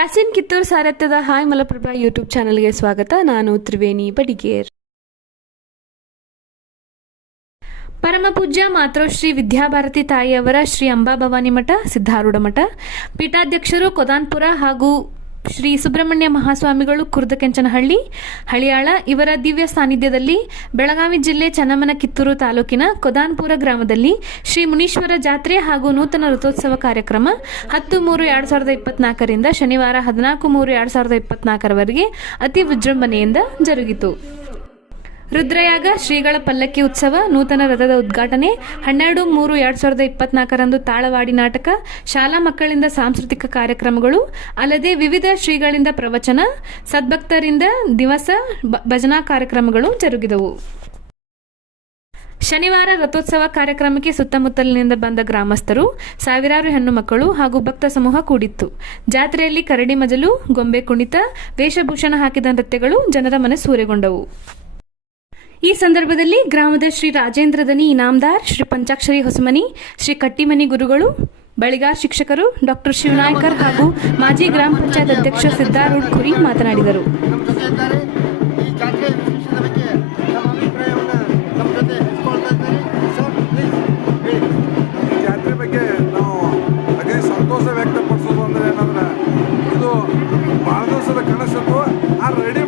Yasin Kittur ಸಾರಥ್ಯದ hi Malaprabha YouTube ಚಾನಲ್ಗೆ ಸ್ವಾಗತ. ನಾನು ತ್ರಿವೇಣಿ ಬಡಿಗೇರ್. ಪರಮಪೂಜ್ಯ ಮಾತೃಶ್ರೀ ವಿದ್ಯಾಭಾರತಿ ತಾಯಿಯವರ ಶ್ರೀ ಅಂಬಾಭವಾನಿ ಮಠ ಸಿದ್ಧಾರೂಢ ಮಠ ಪೀಠಾಧ್ಯಕ್ಷರು ಕೊದಾನ್ಪುರ ಹಾಗೂ ಶ್ರೀ ಸುಬ್ರಹ್ಮಣ್ಯ ಮಹಾಸ್ವಾಮಿಗಳು ಕುರ್ದಕೆಂಚನಹಳ್ಳಿ ಹಳಿಯಾಳ ಇವರ ದಿವ್ಯ ಸಾನ್ನಿಧ್ಯದಲ್ಲಿ ಬೆಳಗಾವಿ ಜಿಲ್ಲೆ ಚನ್ನಮ್ಮನ ಕಿತ್ತೂರು ತಾಲೂಕಿನ ಕೊದಾನ್ಪುರ ಗ್ರಾಮದಲ್ಲಿ ಶ್ರೀ ಮುನೀಶ್ವರ ಜಾತ್ರೆ ಹಾಗೂ ನೂತನ ರಥೋತ್ಸವ ಕಾರ್ಯಕ್ರಮ 10-3-2024 ರಿಂದ ಶನಿವಾರ 14-3-2024 ಅತಿ ವಿಜೃಂಭಣೆಯಿಂದ ಜರುಗಿತು. ರುದ್ರಯಾಗ, ಶ್ರೀಗಳ ಪಲ್ಲಕ್ಕಿ ಉತ್ಸವ, ನೂತನ ರಥದ ಉದ್ಘಾಟನೆ, 12-3-2024 ರಂದು ತಾಳವಾಡಿ ನಾಟಕ, ಶಾಲಾ ಮಕ್ಕಳಿಂದ ಸಾಂಸ್ಕೃತಿಕ ಕಾರ್ಯಕ್ರಮಗಳು, ಅಲ್ಲದೆ ವಿವಿಧ ಶ್ರೀಗಳಿಂದ ಪ್ರವಚನ, ಸದ್ಭಕ್ತರಿಂದ ದಿವಸ ಭಜನಾ ಕಾರ್ಯಕ್ರಮಗಳು ಜರುಗಿದವು. ಶನಿವಾರ ರಥೋತ್ಸವ ಕಾರ್ಯಕ್ರಮಕ್ಕೆ ಸುತ್ತಮುತ್ತಲಿನಿಂದ ಬಂದ ಗ್ರಾಮಸ್ಥರು, ಸಾವಿರಾರು ಹೆಣ್ಣು ಮಕ್ಕಳು ಹಾಗೂ ಭಕ್ತ ಸಮೂಹ ಕೂಡಿತ್ತು. ಜಾತ್ರೆಯಲ್ಲಿ ಕರಡಿ ಮಜಲು, ಗೊಂಬೆ ಕುಣಿತ, ವೇಷಭೂಷಣ ಹಾಕಿದ ನೃತ್ಯಗಳು ಜನರ ಮನೆ ಸೂರೆಗೊಂಡವು. ಈ ಸಂದರ್ಭದಲ್ಲಿ ಗ್ರಾಮದ ಶ್ರೀ ರಾಜೇಂದ್ರದನಿ ಇನಾಮದಾರ್, ಶ್ರೀ ಪಂಚಾಕ್ಷರಿ ಹೊಸಮನಿ, ಶ್ರೀ ಕಟ್ಟಿಮನಿ ಗುರುಗಳು, ಬಳಿಗಾರ್ ಶಿಕ್ಷಕರು, ಡಾಕ್ಟರ್ ಶಿವನಾಯ್ಕರ್ ಹಾಗೂ ಮಾಜಿ ಗ್ರಾಮ ಪಂಚಾಯತ್ ಅಧ್ಯಕ್ಷ ಸಿದ್ದಾರೂಢ ಖುರಿ ಮಾತನಾಡಿದರು. ಜಾತ್ರೆ ಬಗ್ಗೆ ನಾವು ಅದೇ ಸಂತೋಷ ವ್ಯಕ್ತಪಡಿಸೋದು ಅಂದರೆ ಏನಂದ್ರೆ ಇದು ಭಾಳ ದಿವಸದ ಕನಸಿತ್ತು. ಆ ರೆಡಿ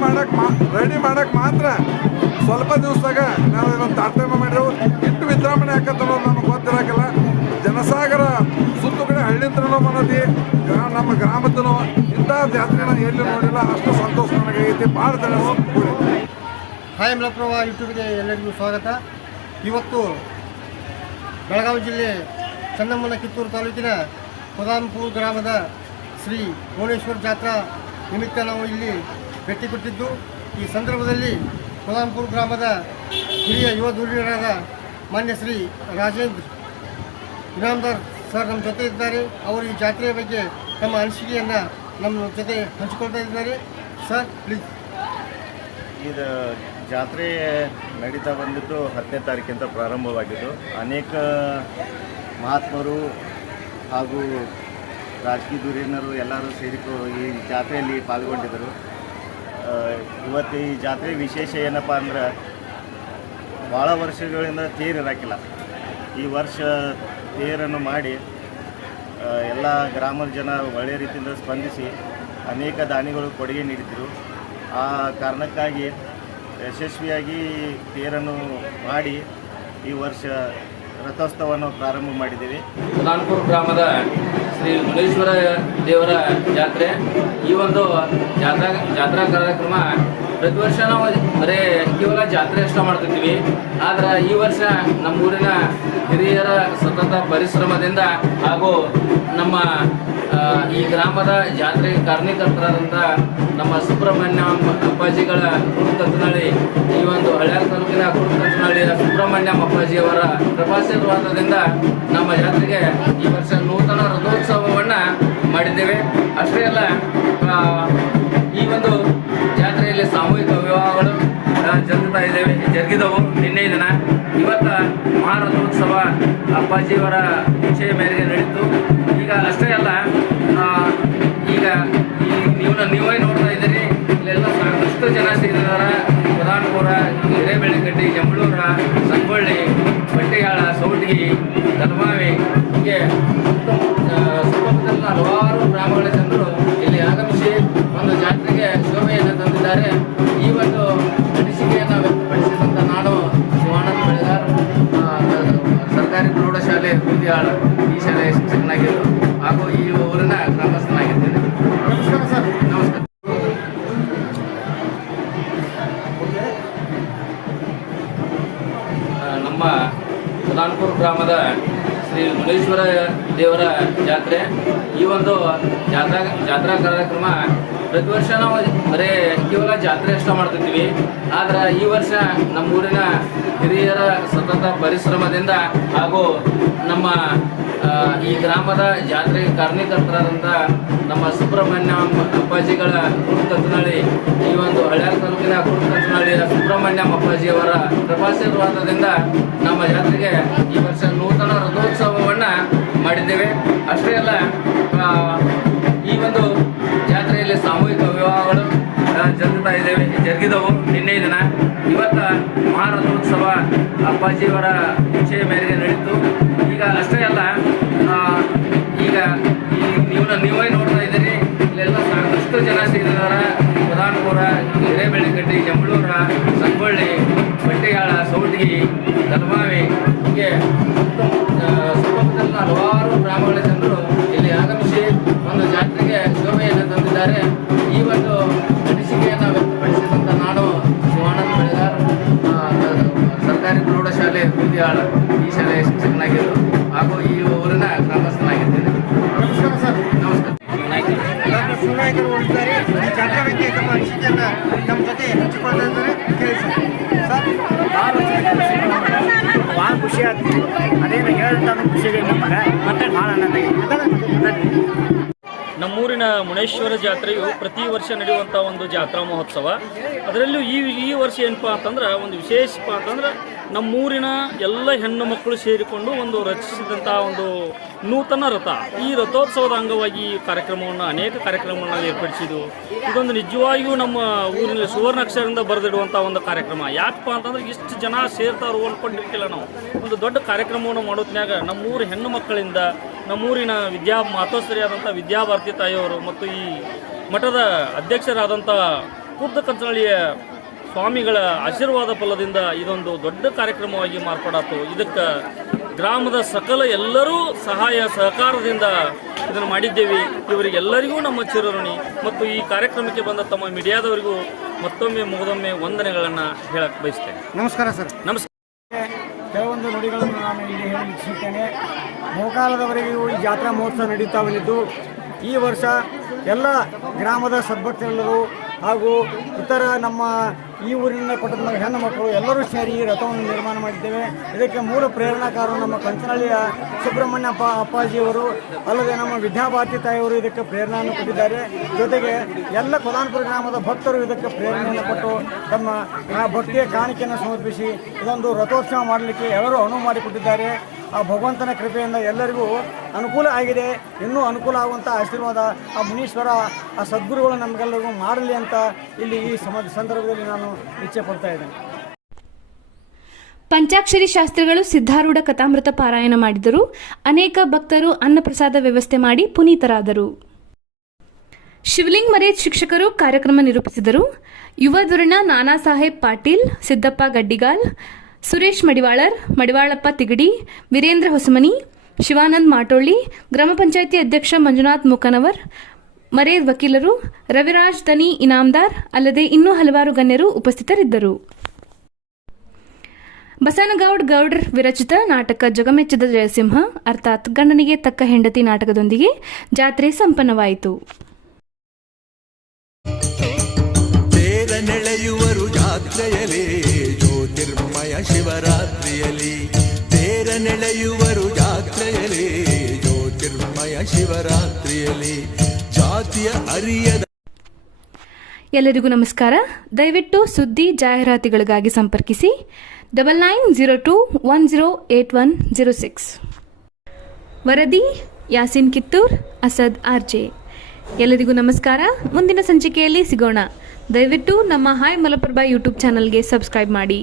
ಮಾಡಕ್ಕೆ ಮಾತ್ರ ಸ್ವಲ್ಪ ದಿವಸದಾಗ ನಾವು ಇದನ್ನು ತಾರತಮ್ಯ ಮಾಡಿದೆವು. ಇಟ್ಟು ವಿಜೃಂಭಣೆ ಹಾಕತ್ತಲ್ಲ ನಮಗೆ ಗೊತ್ತಿರೋಕ್ಕಿಲ್ಲ. ಜನಸಾಗರ ಸುತ್ತು ಕಡೆ ಹಳ್ಳಿಂತ್ರನೂ ಮನದಿ ನಮ್ಮ ಗ್ರಾಮದೂ ಇಂಥ ಜಾತ್ರೆನ ಎಲ್ಲಿ ನೋಡಿಲ್ಲ. ಅಷ್ಟು ಸಂತೋಷ ನನಗೈತಿ. ಭಾಳ ಜನ ಹಾಯ್ ಮಲಪ್ರಭಾ ಯೂಟ್ಯೂಬ್ಗೆ ಎಲ್ಲರಿಗೂ ಸ್ವಾಗತ. ಇವತ್ತು ಬೆಳಗಾವಿ ಜಿಲ್ಲೆ ಚನ್ನಮ್ಮನ ಕಿತ್ತೂರು ತಾಲೂಕಿನ ಕೊದಾನ್ಪುರ ಗ್ರಾಮದ ಶ್ರೀ ಭುವನೇಶ್ವರ ಜಾತ್ರಾ ನಿಮಿತ್ತ ನಾವು ಇಲ್ಲಿ ಭೇಟಿ ಕೊಟ್ಟಿದ್ದು. ಈ ಸಂದರ್ಭದಲ್ಲಿ ಕೊದಾನ್ಪುರ ಗ್ರಾಮದ ಹಿರಿಯ ಯುವ ಧುರೀಣರಾದ ಮಾನ್ಯ ಶ್ರೀ ರಾಜೇಂದ್ರ ಇನಾಮದಾರ್ ಸರ್ ನಮ್ಮ ಜೊತೆ ಇದ್ದಾರೆ. ಅವರು ಈ ಜಾತ್ರೆಯ ಬಗ್ಗೆ ತಮ್ಮ ಅನಿಸಿಕೆಯನ್ನು ನಮ್ಮ ಜೊತೆ ಹಂಚಿಕೊಳ್ತಾ ಇದ್ದಾರೆ. Sir please. ಇದು ಜಾತ್ರೆ ನಡೀತಾ ಬಂದಿದ್ದು 10ನೇ ತಾರೀಕಿಂದ ಪ್ರಾರಂಭವಾಗಿದ್ದು, ಅನೇಕ ಮಹಾತ್ಮರು ಹಾಗೂ ರಾಜಕೀಯ ಧುರೀಣರು ಎಲ್ಲರೂ ಸೇರಿಕೊಂಡು ಈ ಜಾತ್ರೆಯಲ್ಲಿ ಪಾಲ್ಗೊಂಡಿದ್ದರು. ಇವತ್ತು ಈ ಜಾತ್ರೆ ವಿಶೇಷ ಏನಪ್ಪ ಅಂದ್ರೆ, ಭಾಳ ವರ್ಷಗಳಿಂದ ತೇರು ಇರೋಕ್ಕಿಲ್ಲ. ಈ ವರ್ಷ ತೇರನ್ನು ಮಾಡಿ ಎಲ್ಲ ಗ್ರಾಮದ ಜನ ಒಳ್ಳೆಯ ರೀತಿಯಿಂದ ಸ್ಪಂದಿಸಿ ಅನೇಕ ದಾನಿಗಳು ಕೊಡುಗೆ ನೀಡಿದರು. ಆ ಕಾರಣಕ್ಕಾಗಿ ಯಶಸ್ವಿಯಾಗಿ ತೇರನ್ನು ಮಾಡಿ ಈ ವರ್ಷ ರಥೋತ್ಸವವನ್ನು ಪ್ರಾರಂಭ ಮಾಡಿದ್ದೀವಿ. ಕೊದಾನ್ಪುರ ಗ್ರಾಮದ ಶ್ರೀ ಮುನೇಶ್ವರ ದೇವರ ಜಾತ್ರೆ, ಈ ಒಂದು ಜಾತ್ರಾ ಕಾರ್ಯಕ್ರಮ ಪ್ರತಿ ವರ್ಷ ನಾವು ಬರೀ ಕೇವಲ ಜಾತ್ರೆ ಅಷ್ಟ ಮಾಡ್ತಿರ್ತೀವಿ. ಆದ್ರೆ ಈ ವರ್ಷ ನಮ್ಮೂರಿನ ಹಿರಿಯರ ಸತತ ಪರಿಶ್ರಮದಿಂದ ಹಾಗೂ ನಮ್ಮ ಈ ಗ್ರಾಮದ ಜಾತ್ರೆಗೆ ಕಾರಣೀಕರ್ತರಾದಂಥ ನಮ್ಮ ಸುಬ್ರಹ್ಮಣ್ಯ ಅಪ್ಪಾಜಿಗಳ ಕುರುಕಂಚನಹಳ್ಳಿ, ಈ ಒಂದು ಹಳ್ಯಾಳ ತಾಲೂಕಿನ ಕುರುಕಂಚನಹಳ್ಳಿಯ ಸುಬ್ರಹ್ಮಣ್ಯ ಅಪ್ಪಾಜಿಯವರ ಕೃಪಾಶೀರ್ವಾದದಿಂದ ನಮ್ಮ ಜಾತ್ರೆಗೆ ಈ ವರ್ಷ ನೂತನ ರಥೋತ್ಸವವನ್ನು ಮಾಡಿದ್ದೇವೆ. ಅಷ್ಟೇ ಅಲ್ಲ, ಈ ಒಂದು ಜಾತ್ರೆಯಲ್ಲಿ ಸಾಮೂಹಿಕ ವಿವಾಹಗಳು ಜರುಗಿದವು ನಿನ್ನೆ ದಿನ. ಇವತ್ತು ಮಹಾರಥೋತ್ಸವ ಅಪ್ಪಾಜಿಯವರ ಇಚ್ಛೆಯ ಮೇರೆಗೆ ನಡೆಯಿತು. ಈಗ ಅಷ್ಟೇ ಅಲ್ಲ, ಈಗ ನೀವೇ ನೋಡ್ತಾ ಇದ್ದೀರಿ, ಇಲ್ಲೆಲ್ಲ ಸಾಕಷ್ಟು ಜನ ಸೇರಿದಾರ. ಕೊದಾನ್ಪುರ, ಹಿರೇಬೆಳಕಟ್ಟಿ, ಜಂಬಳೂರ, ಸಂಗೊಳ್ಳಿ, ಬಟ್ಟೆಯಾಳ, ಸೌಟಗಿ, ದಲ್ಮಾವಿ ಹೀಗೆ ಸುತ್ತಮುತ್ತಲಿನ ಹಲವಾರು ಗ್ರಾಮಗಳ ಜನರು ಇಲ್ಲಿ ಆಗಮಿಸಿ ಒಂದು ಜಾತ್ರೆಗೆ ಶೋಭೆಯನ್ನು ತಂದಿದ್ದಾರೆ. ಈ ಒಂದು ಅನಿಸಿಕೆಯನ್ನು ವ್ಯಕ್ತಪಡಿಸಿದಂಥ ನಾನು ಶಿವಾನಂದ ಬೆಳೆಗಾರ್, ಸರ್ಕಾರಿ ಪ್ರೌಢಶಾಲೆ ಬೂದಿಯಾಳ ಈ ಶಾಲೆಯ ಶಿಕ್ಷಕನಾಗಿದ್ದು ಹಾಗೂ ಈ ಊರಿನ ಗ್ರಾಮಸ್ಥನಾಗಿದ್ದೇನೆ. ನಮಸ್ಕಾರ ಸರ್. ನಮಸ್ಕಾರ. ನಮ್ಮ ಕೊದಾನ್ಪುರ ಗ್ರಾಮದ ಶ್ರೀ ಮುನೇಶ್ವರ ದೇವರ ಜಾತ್ರೆ, ಈ ಒಂದು ಜಾತ್ರಾ ಕಾರ್ಯಕ್ರಮ ಪ್ರತಿ ವರ್ಷ ನಾವು ಬರೀ ಕೇವಲ ಜಾತ್ರೆ ಅಷ್ಟ ಮಾಡ್ತಿರ್ತೀವಿ. ಆದ್ರೆ ಈ ವರ್ಷ ನಮ್ಮೂರಿನ ಹಿರಿಯರ ಸತತ ಪರಿಶ್ರಮದಿಂದ ಹಾಗೂ ನಮ್ಮ ಈ ಗ್ರಾಮದ ಜಾತ್ರೆಗೆ ಕಾರಣೀಕರ್ತರಾದಂಥ ನಮ್ಮ ಸುಬ್ರಹ್ಮಣ್ಯ ಅಪ್ಪಾಜಿಗಳ ಕುರುಕಂಚನಹಳ್ಳಿ, ಈ ಒಂದು ಹಳ್ಯಾಳ ತಾಲೂಕಿನ ಕುರುಕಂಚನಹಳ್ಳಿಯ ಸುಬ್ರಹ್ಮಣ್ಯ ಅಪ್ಪಾಜಿಯವರ ಕೃಪಾಶೀರ್ವಾದದಿಂದ ನಮ್ಮ ಜಾತ್ರೆಗೆ ಈ ವರ್ಷ ನೂತನ ರಥೋತ್ಸವವನ್ನು ಮಾಡಿದ್ದೇವೆ. ಅಷ್ಟೇ ಅಲ್ಲ, ಈ ಒಂದು ಜಾತ್ರೆ ಜರುಗಿದವು ನಿನ್ನೆ ದಿನ. ಇವತ್ತು ಮಹಾರಥೋತ್ಸವ ಅಪ್ಪಾಜಿಯವರ ಇಚ್ಛೆಯ ಮೇರೆಗೆ ನಡೀತು. ಈಗ ಅಷ್ಟೇ ಅಲ್ಲ, ಈಗ ನೀವೇ ನೋಡ್ತಾ ಇದ್ದೀರಿ, ಇಲ್ಲೆಲ್ಲ ಸಾಕಷ್ಟು ಜನ ಸೇರಿದಾರೆ. ಪ್ರಧಾನಪುರ, ಹಿರೇಬೆಳಕಟ್ಟಿ, ಜಂಬಳೂರ, ಸಂಗೊಳ್ಳಿ, ಬಟ್ಟೆಯಾಳ, ಸೌಟಗಿ, ದಲ್ಮಾವಿ ಹೀಗೆ ಸುತ್ತಮುತ್ತಲಿನ ಹಲವಾರು ಗ್ರಾಮಗಳ ಜನರು ಇಲ್ಲಿ ಆಗಮಿಸಿ ಒಂದು ಜಾತ್ರೆಗೆ ಶೋಭೆಯನ್ನು ತಂದಿದ್ದಾರೆ. ಈ ಒಂದು ಅನಿಸಿಕೆಯನ್ನು ವ್ಯಕ್ತಪಡಿಸಿದಂಥ ನಾನು ಶಿವಾನಂದ ಬೆಳೆಗಾರ್, ಸರ್ಕಾರಿ ಪ್ರೌಢಶಾಲೆ ಬೂದಿಯಾಳ ಈ ಶಾಲೆಯ ಶಿಕ್ಷಕನಾಗಿದ್ದು ಹಾಗೂ ಈ ಊರಿನ ಗ್ರಾಮಸ್ಥನಾಗಿದ್ದೇನೆ. ನಮಸ್ಕಾರ ಸರ್. ನಮಸ್ಕಾರ. ಡಾಕ್ಟರ್ ಶಿವನಾಯಕರು ಹೊರಟಿದ್ದಾರೆ. ಈ ಜಾತ್ರೆ ಬಗ್ಗೆ ತಮ್ಮ ಅನಿಸಿಕೆಯನ್ನು ನಮ್ಮ ಜೊತೆ ಹಂಚಿಕೊಳ್ತಾ ಇದ್ದಾರೆ. ಕೇಳಿ ಸರ್. ಭಾಳ ಖುಷಿ ಆಗ್ತದೆ. ಅದೇನು ಹೇಳಿದ್ರೆ ಖುಷಿ ಇದೆ ನಮಗೆ, ಮತ್ತೆ ಭಾಳ ಆನಂದ ಇದೆ. ನಮ್ಮೂರಿನ ಮುನೇಶ್ವರ ಜಾತ್ರೆಯು ಪ್ರತಿ ವರ್ಷ ನಡೆಯುವಂಥ ಒಂದು ಜಾತ್ರಾ ಮಹೋತ್ಸವ. ಅದರಲ್ಲೂ ಈ ವರ್ಷ ಏನಪ್ಪ ಅಂತಂದ್ರೆ ಒಂದು ವಿಶೇಷಪ್ಪ ಅಂತಂದ್ರೆ ನಮ್ಮೂರಿನ ಎಲ್ಲ ಹೆಣ್ಣು ಮಕ್ಕಳು ಸೇರಿಕೊಂಡು ಒಂದು ರಚಿಸಿದಂಥ ಒಂದು ನೂತನ ರಥ. ಈ ರಥೋತ್ಸವದ ಅಂಗವಾಗಿ ಈ ಕಾರ್ಯಕ್ರಮವನ್ನು ಅನೇಕ ಕಾರ್ಯಕ್ರಮಗಳನ್ನು ಏರ್ಪಡಿಸಿದ್ವು. ಇದೊಂದು ನಿಜವಾಗಿಯೂ ನಮ್ಮ ಊರಿನಲ್ಲಿ ಸುವರ್ಣಾಕ್ಷರದಿಂದ ಬರೆದಿಡುವಂಥ ಒಂದು ಕಾರ್ಯಕ್ರಮ. ಯಾಕಪ್ಪ ಅಂತಂದ್ರೆ ಇಷ್ಟು ಜನ ಸೇರ್ತಾರೋ ಅಂದ್ಕೊಂಡಿರ್ತಿಲ್ಲ. ನಾವು ಒಂದು ದೊಡ್ಡ ಕಾರ್ಯಕ್ರಮವನ್ನು ಮಾಡೋತ್ನ್ಯಾಗ ನಮ್ಮೂರು ಹೆಣ್ಣು ಮಕ್ಕಳಿಂದ, ನಮ್ಮೂರಿನ ಮಾತೋಶ್ರೀಯಾದಂಥ ವಿದ್ಯಾಭಾರತಿ ತಾಯಿಯವರು ಮತ್ತು ಈ ಮಠದ ಅಧ್ಯಕ್ಷರಾದಂಥ ಖುರ್ದ ಕಂಚನಳ್ಳಿಯ ಸ್ವಾಮಿಗಳ ಆಶೀರ್ವಾದ ಫಲದಿಂದ ಇದೊಂದು ದೊಡ್ಡ ಕಾರ್ಯಕ್ರಮವಾಗಿ ಮಾರ್ಪಾಡಾತು. ಇದಕ್ಕೆ ಗ್ರಾಮದ ಸಕಲ ಎಲ್ಲರೂ ಸಹಾಯ ಸಹಕಾರದಿಂದ ಇದನ್ನು ಮಾಡಿದ್ದೇವೆ. ಇವರಿಗೆಲ್ಲರಿಗೂ ನಮ್ಮ ಚಿರಋಣಿ. ಮತ್ತು ಈ ಕಾರ್ಯಕ್ರಮಕ್ಕೆ ಬಂದ ತಮ್ಮ ಮೀಡಿಯಾದವರಿಗೂ ಮತ್ತೊಮ್ಮೆ ಮುಗಿದೊಮ್ಮೆ ವಂದನೆಗಳನ್ನು ಹೇಳಕ್ಕೆ ಬಯಸ್ತೇನೆ. ನಮಸ್ಕಾರ ಸರ್. ನಮಸ್ಕಾರ. ಕೆಲವೊಂದು ನುಡಿಗಳನ್ನು ನಾನು ಇಲ್ಲಿ ಹೇಳಿ ಇಚ್ಛಿಸುತ್ತೇನೆ. ಬಹುಕಾಲದವರೆಗೂ ಈ ಜಾತ್ರಾ ಮಹೋತ್ಸವ ನಡೀತಾ ಬಂದಿದ್ದು, ಈ ವರ್ಷ ಎಲ್ಲ ಗ್ರಾಮದ ಸದ್ಭಕ್ತರೆಲ್ಲರೂ ಹಾಗೂ ಇತರ ನಮ್ಮ ಈ ಊರಿನ ಕೊಟ್ಟದ ಹೆಣ್ಣು ಮಕ್ಕಳು ಎಲ್ಲರೂ ಸೇರಿ ಈ ರಥವನ್ನು ನಿರ್ಮಾಣ ಮಾಡಿದ್ದೇವೆ. ಇದಕ್ಕೆ ಮೂಲ ಪ್ರೇರಣಾಕಾರರು ನಮ್ಮ ಕಂಚನಹಳ್ಳಿಯ ಸುಬ್ರಹ್ಮಣ್ಯ ಅಪ್ಪಾಜಿಯವರು, ಅಲ್ಲದೆ ನಮ್ಮ ವಿದ್ಯಾಭಾರತಿ ತಾಯಿಯವರು ಇದಕ್ಕೆ ಪ್ರೇರಣೆಯನ್ನು ಕೊಟ್ಟಿದ್ದಾರೆ. ಜೊತೆಗೆ ಎಲ್ಲ ಪ್ರಧಾನಪುರ ಗ್ರಾಮದ ಭಕ್ತರು ಇದಕ್ಕೆ ಪ್ರೇರಣೆಯನ್ನು ಕೊಟ್ಟು ತಮ್ಮ ಭಕ್ತಿಯ ಕಾಣಿಕೆಯನ್ನು ಸಮರ್ಪಿಸಿ ಇದೊಂದು ರಥೋತ್ಸವ ಮಾಡಲಿಕ್ಕೆ ಎಲ್ಲರೂ ಅನುವು ಮಾಡಿಕೊಟ್ಟಿದ್ದಾರೆ. ಆ ಭಗವಂತನ ಕೃಪೆಯಿಂದ ಎಲ್ಲರಿಗೂ ಅನುಕೂಲ ಆಗಿದೆ. ಇನ್ನೂ ಅನುಕೂಲ ಆಗುವಂಥ ಆಶೀರ್ವಾದ ಆ ಮುನೀಶ್ವರ, ಆ ಸದ್ಗುರುಗಳು ನಮಗೆಲ್ಲರಿಗೂ ಮಾಡಲಿ ಅಂತ ಇಲ್ಲಿ ಈ ಸಂದರ್ಭದಲ್ಲಿ ನಾನು ಇಚ್ಛೆ ಪಡ್ತಾ ಇದ್ದೇನೆ. ಪಂಚಾಕ್ಷರಿ ಶಾಸ್ತ್ರಿಗಳು ಸಿದ್ಧಾರೂಢ ಕಥಾಮೃತ ಪಾರಾಯಣ ಮಾಡಿದರು. ಅನೇಕ ಭಕ್ತರು ಅನ್ನಪ್ರಸಾದ ವ್ಯವಸ್ಥೆ ಮಾಡಿ ಪುನೀತರಾದರು. ಶಿವಲಿಂಗ್ ಮರೇಜ್ ಶಿಕ್ಷಕರು ಕಾರ್ಯಕ್ರಮ ನಿರೂಪಿಸಿದರು. ಯುವ ಧುರೀಣ ನಾನಾ ಸಾಹೇಬ್ ಪಾಟೀಲ್, ಸಿದ್ದಪ್ಪ ಗಡ್ಡಿಗಾಲ್, ಸುರೇಶ್ ಮಡಿವಾಳರ್, ಮಡಿವಾಳಪ್ಪ ತಿಗಡಿ, ವೀರೇಂದ್ರ ಹೊಸಮನಿ, ಶಿವಾನಂದ್ ಮಾಟೋಳ್ಳಿ, ಗ್ರಾಮ ಪಂಚಾಯಿತಿ ಅಧ್ಯಕ್ಷ ಮಂಜುನಾಥ್ ಮುಖನವರ್, ಮರೇದ್ ವಕೀಲರು, ರವಿರಾಜ್ ದನಿ ಇನಾಮದಾರ್, ಅಲ್ಲದೆ ಇನ್ನೂ ಹಲವಾರು ಗಣ್ಯರು ಉಪಸ್ಥಿತರಿದ್ದರು. ಬಸನಗೌಡ್ ಗೌಡ್ರ್ ವಿರಚಿತ ನಾಟಕ ಜಗಮೆಚ್ಚಿದ ಜಯಸಿಂಹ ಅರ್ಥಾತ್ ಗಂಡನಿಗೆ ತಕ್ಕ ಹೆಂಡತಿ ನಾಟಕದೊಂದಿಗೆ ಜಾತ್ರೆ ಸಂಪನ್ನವಾಯಿತು. ನೆಳೆಯುವರು ಜಾತ್ರೆಯಲಿ ಜ್ಯೋತಿರ್ಮಯ ಶಿವರಾತ್ರಿಯಲಿ, ತೇರ ನೆಳೆಯುವರು ಜಾತ್ರೆಯಲಿ ಜ್ಯೋತಿರ್ಮಯ ಶಿವರಾತ್ರಿಯಲಿ, ಜಾತಿಯ ಅರಿಯದ. ಎಲ್ಲರಿಗೂ ನಮಸ್ಕಾರ. ದಯವಿಟ್ಟು ಸುದ್ದಿ ಜಾಹೀರಾತುಗಳಿಗಾಗಿ ಸಂಪರ್ಕಿಸಿ 9902108106. ವರದಿ ಯಾಸಿನ್ ಕಿತ್ತೂರ್, ಅಸದ್ ಆರ್ಜೆ. ಎಲ್ಲರಿಗೂ ನಮಸ್ಕಾರ. ಮುಂದಿನ ಸಂಚಿಕೆಯಲ್ಲಿ ಸಿಗೋಣ. ದಯವಿಟ್ಟು ನಮ್ಮ ಹಾಯ್ ಮಲಪ್ರಭಾ ಯೂಟ್ಯೂಬ್ ಚಾನಲ್ಗೆ ಸಬ್ಸ್ಕ್ರೈಬ್ ಮಾಡಿ.